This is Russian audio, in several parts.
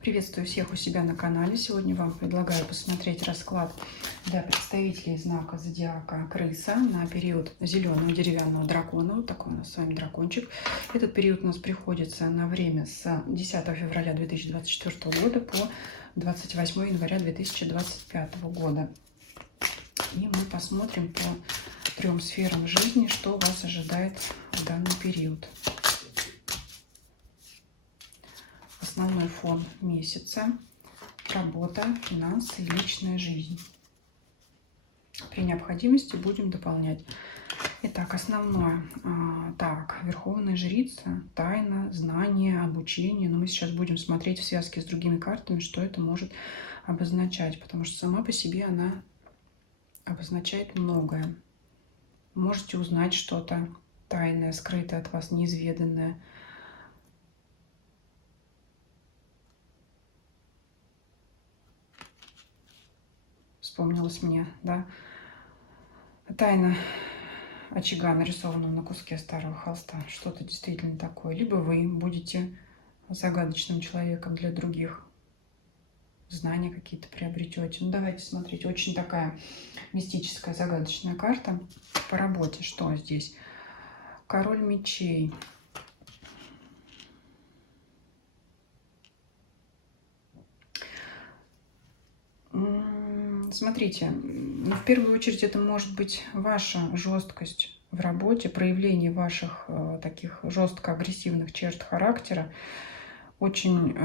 Приветствую всех у себя на канале. Сегодня вам предлагаю посмотреть расклад для представителей знака зодиака Крыса на период зеленого деревянного дракона. Вот такой у нас с вами дракончик. Этот период у нас приходится на время с 10 февраля 2024 года по 28 января 2025 года. И мы посмотрим по 3 сферам жизни, что вас ожидает в данный период. Основной фон месяца, работа, финансы и личная жизнь. При необходимости будем дополнять. Итак, основное. Верховная жрица, тайна, знание, обучение. Но мы сейчас будем смотреть в связке с другими картами, что это может обозначать. Потому что сама по себе она обозначает многое. Можете узнать что-то тайное, скрытое от вас, неизведанное. Вспомнилось мне, да? Тайна очага, нарисованного на куске старого холста. Что-то действительно такое. Либо вы будете загадочным человеком для других. Знания какие-то приобретете. Ну, давайте смотреть. Очень такая мистическая, загадочная карта. По работе что здесь? Король мечей. Смотрите, в первую очередь это может быть ваша жесткость в работе, проявление ваших таких жестко агрессивных черт характера. Очень,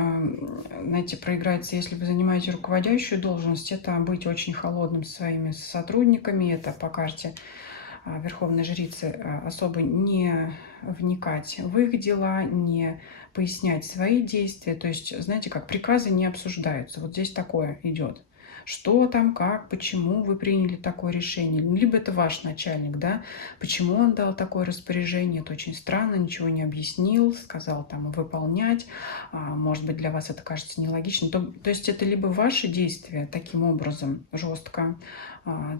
знаете, проиграется, если вы занимаете руководящую должность, это быть очень холодным со своими сотрудниками, это по карте Верховной Жрицы особо не вникать в их дела, не пояснять свои действия. То есть, знаете, как приказы не обсуждаются. Вот здесь такое идет. Что там, как, почему вы приняли такое решение. Либо это ваш начальник, да, почему он дал такое распоряжение, это очень странно, ничего не объяснил, сказал там выполнять. Может быть, для вас это кажется нелогичным. То есть это либо ваши действия таким образом, жестко,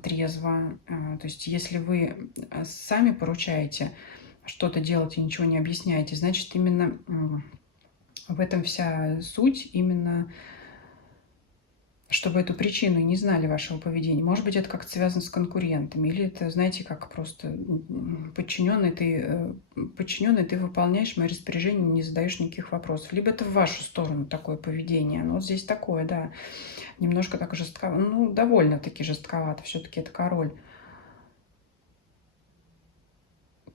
трезво. То есть если вы сами поручаете что-то делать и ничего не объясняете, значит, именно в этом вся суть, именно чтобы эту причину не знали вашего поведения. Может быть, это как-то связано с конкурентами, или это, знаете, как просто подчиненный, ты выполняешь мои распоряжения, не задаешь никаких вопросов. Либо это в вашу сторону такое поведение. Ну, вот здесь такое, да, немножко так жестковато, ну, довольно-таки жестковато, все-таки это король.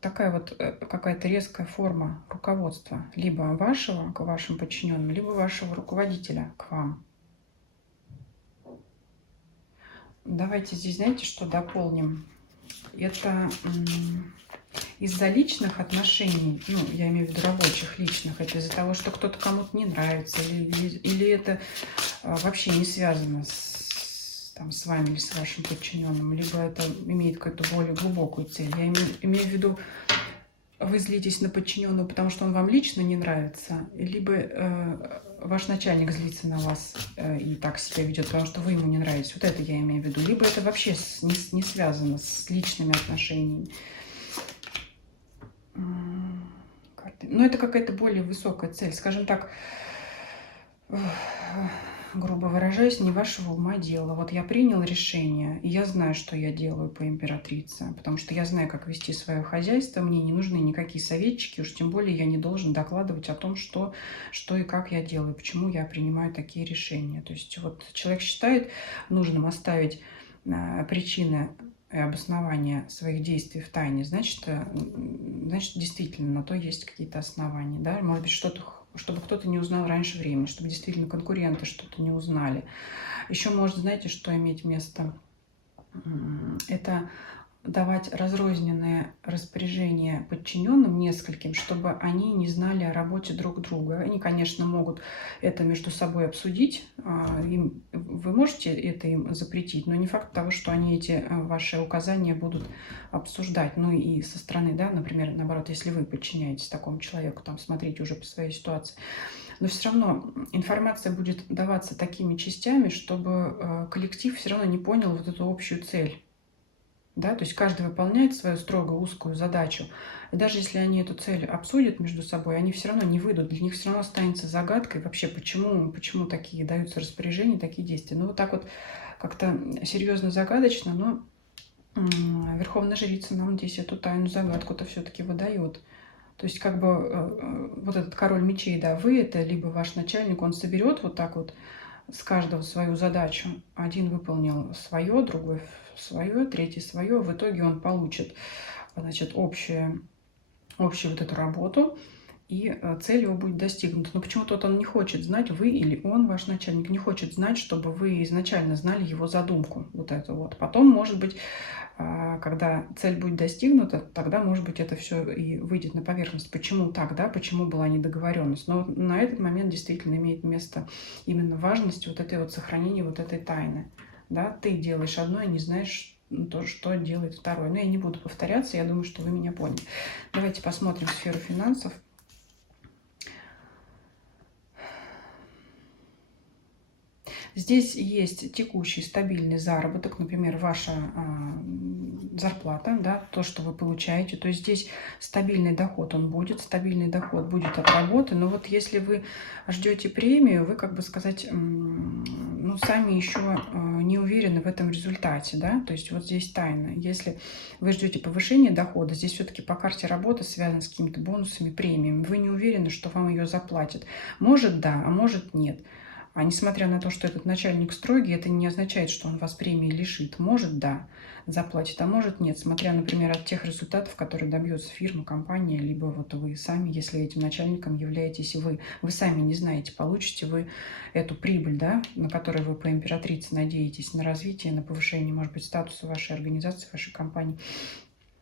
Такая вот какая-то резкая форма руководства, либо вашего к вашим подчиненным, либо вашего руководителя к вам. Давайте здесь, знаете, что дополним? Это из-за личных отношений, ну, я имею в виду рабочих, личных, это из-за того, что кто-то кому-то не нравится, или это вообще не связано с вами или с вашим подчиненным, либо это имеет какую-то более глубокую цель. Я имею в виду, вы злитесь на подчиненного, потому что он вам лично не нравится, либо ваш начальник злится на вас и так себя ведет, потому что вы ему не нравитесь. Вот это я имею в виду. Либо это вообще не связано с личными отношениями. Но это какая-то более высокая цель. Скажем так, грубо выражаясь, не вашего ума дело. Вот я принял решение, и я знаю, что я делаю по императрице, потому что я знаю, как вести свое хозяйство, мне не нужны никакие советчики, уж тем более я не должен докладывать о том, что и как я делаю, почему я принимаю такие решения. То есть вот человек считает нужным оставить причины и обоснования своих действий в тайне, значит, действительно на то есть какие-то основания. Да? Может быть, что-то, чтобы кто-то не узнал раньше времени, чтобы действительно конкуренты что-то не узнали. Еще может, знаете, что иметь место? Это давать разрозненные распоряжения подчиненным нескольким, чтобы они не знали о работе друг друга. Они, конечно, могут это между собой обсудить. Вы можете это им запретить, но не факт того, что они эти ваши указания будут обсуждать. Ну и со стороны, да, например, наоборот, если вы подчиняетесь такому человеку, там, смотрите уже по своей ситуации. Но все равно информация будет даваться такими частями, чтобы коллектив все равно не понял вот эту общую цель. Да? То есть каждый выполняет свою строго узкую задачу. И даже если они эту цель обсудят между собой, они все равно не выйдут. Для них все равно останется загадкой вообще, почему такие даются распоряжения, такие действия. Ну, вот так вот как-то серьезно, загадочно, но Верховная Жрица нам здесь эту тайну, загадку-то все-таки выдает. То есть как бы вот этот король мечей, да, вы это, либо ваш начальник, он соберет вот так вот с каждого свою задачу. Один выполнил свое, другой свое, третий свое. В итоге он получит, значит, общую вот эту работу, и цель его будет достигнута. Но почему-то вот он не хочет знать, вы или он, ваш начальник, не хочет знать, чтобы вы изначально знали его задумку. Вот это вот. Потом, может быть, когда цель будет достигнута, тогда, может быть, это все и выйдет на поверхность. Почему так, да? Почему была недоговоренность? Но на этот момент действительно имеет место именно важность вот этой вот сохранения вот этой тайны. Да? Ты делаешь одно и не знаешь то, что делает второе. Но я не буду повторяться, я думаю, что вы меня поняли. Давайте посмотрим сферу финансов. Здесь есть текущий стабильный заработок, например, ваша зарплата, да, то, что вы получаете. То есть здесь стабильный доход, он будет, стабильный доход будет от работы. Но вот если вы ждете премию, вы, как бы сказать, ну, сами еще не уверены в этом результате, да. То есть вот здесь тайна. Если вы ждете повышения дохода, здесь все-таки по карте работы связано с какими-то бонусами, премиями. Вы не уверены, что вам ее заплатят. Может, да, а может, нет. А несмотря на то, что этот начальник строгий, это не означает, что он вас премии лишит. Может, да, заплатит, а может, нет. Смотря, например, от тех результатов, которые добьется фирма, компания, либо вот вы сами, если этим начальником являетесь вы. Вы сами не знаете, получите вы эту прибыль, да, на которую вы по императрице надеетесь, на развитие, на повышение, может быть, статуса вашей организации, вашей компании.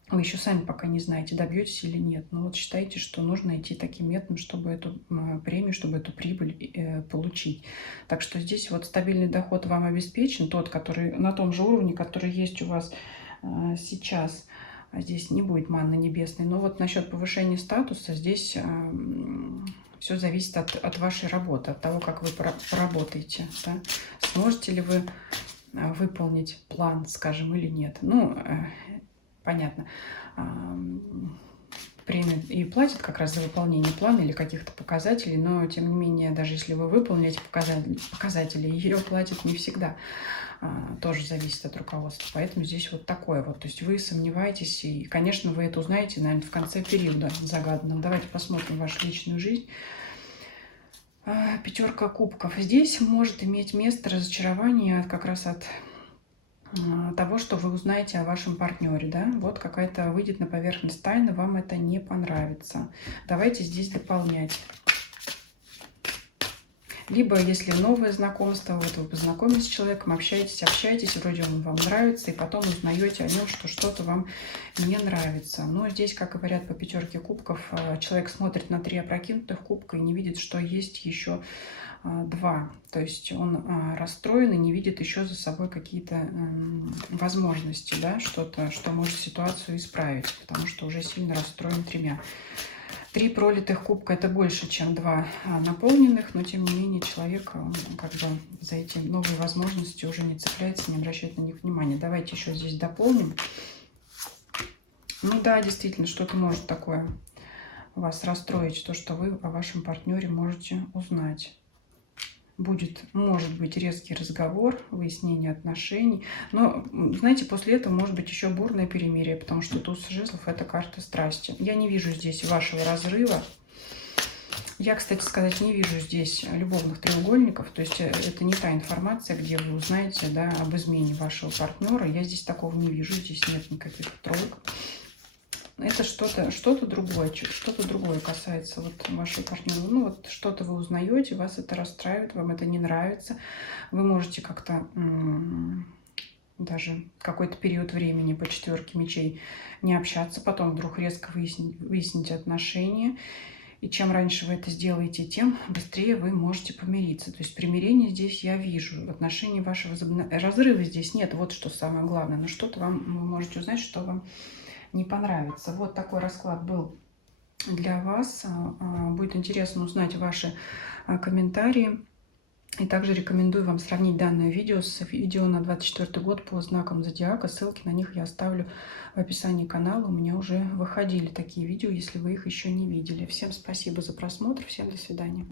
Вы еще сами пока не знаете, добьетесь или нет. Но вот считайте, что нужно идти таким методом, чтобы эту премию, чтобы эту прибыль получить. Так что здесь вот стабильный доход вам обеспечен, тот, который на том же уровне, который есть у вас сейчас. Здесь не будет манны небесной. Но вот насчет повышения статуса здесь все зависит от вашей работы, от того, как вы поработаете. Да? Сможете ли вы выполнить план, скажем, или нет. Ну, понятно, премию и платят как раз за выполнение плана или каких-то показателей, но тем не менее, даже если вы выполните показатели, ее платят не всегда. Тоже зависит от руководства. Поэтому здесь вот такое вот. То есть вы сомневаетесь, и, конечно, вы это узнаете, наверное, в конце периода загаданного. Давайте посмотрим вашу личную жизнь. Пятерка кубков. Здесь может иметь место разочарование как раз от того, что вы узнаете о вашем партнере, да, вот какая-то выйдет на поверхность тайна, вам это не понравится. Давайте здесь дополнять. Либо, если новое знакомство, вот вы познакомились с человеком, общаетесь, вроде он вам нравится, и потом узнаете о нем, что что-то вам не нравится. Но здесь, как говорят по пятерке кубков, человек смотрит на 3 опрокинутых кубка и не видит, что есть еще 2. То есть он расстроен и не видит еще за собой какие-то возможности, да, что-то, что может ситуацию исправить, потому что уже сильно расстроен 3. 3 пролитых кубка — это больше, чем 2 наполненных, но тем не менее человек, он как бы за эти новые возможности уже не цепляется, не обращает на них внимания. Давайте еще здесь дополним. Ну да, действительно, что-то может такое вас расстроить, то, что вы о вашем партнере можете узнать. Может быть резкий разговор, выяснение отношений. Но, знаете, после этого может быть еще бурное перемирие, потому что туз жезлов — это карта страсти. Я не вижу здесь вашего разрыва. Я, кстати сказать, не вижу здесь любовных треугольников. То есть это не та информация, где вы узнаете, да, об измене вашего партнера. Я здесь такого не вижу, здесь нет никаких троек. Это что-то другое касается вот вашего партнера. Ну вот что-то вы узнаете, вас это расстраивает, вам это не нравится. Вы можете как-то даже какой-то период времени по 4 мечей не общаться, потом вдруг резко выясните отношения. И чем раньше вы это сделаете, тем быстрее вы можете помириться. То есть примирение здесь я вижу. Отношения ваши разрыва здесь нет. Вот что самое главное. Но что-то вы можете узнать, что вам не понравится. Вот такой расклад был для вас. Будет интересно узнать ваши комментарии. И также рекомендую вам сравнить данное видео с видео на 24 год по знакам зодиака. Ссылки на них я оставлю в описании канала. У меня уже выходили такие видео, если вы их еще не видели. Всем спасибо за просмотр. Всем до свидания.